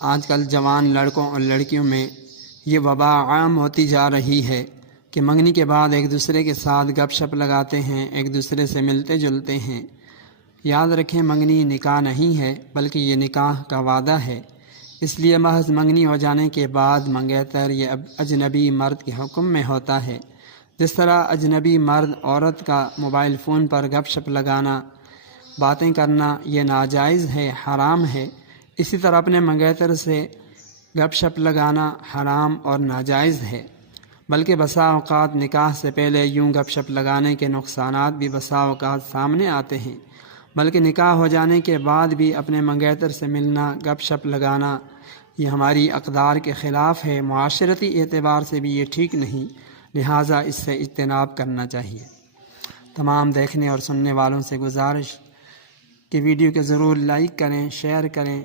آج کل جوان لڑکوں اور لڑکیوں میں یہ وبا عام ہوتی جا رہی ہے کہ منگنی کے بعد ایک دوسرے کے ساتھ گپ شپ لگاتے ہیں، ایک دوسرے سے ملتے جلتے ہیں۔ یاد رکھیں، منگنی نکاح نہیں ہے بلکہ یہ نکاح کا وعدہ ہے۔ اس لیے محض منگنی ہو جانے کے بعد منگیتر یہ اجنبی مرد کے حکم میں ہوتا ہے۔ جس طرح اجنبی مرد عورت کا موبائل فون پر گپ شپ لگانا، باتیں کرنا یہ ناجائز ہے، حرام ہے، اسی طرح اپنے منگیتر سے گپ شپ لگانا حرام اور ناجائز ہے۔ بلکہ بسا اوقات نکاح سے پہلے یوں گپ شپ لگانے کے نقصانات بھی بسا اوقات سامنے آتے ہیں، بلکہ نکاح ہو جانے کے بعد بھی اپنے منگیتر سے ملنا، گپ شپ لگانا یہ ہماری اقدار کے خلاف ہے، معاشرتی اعتبار سے بھی یہ ٹھیک نہیں، لہٰذا اس سے اجتناب کرنا چاہیے۔ تمام دیکھنے اور سننے والوں سے گزارش کہ ویڈیو کو ضرور لائک کریں، شیئر کریں۔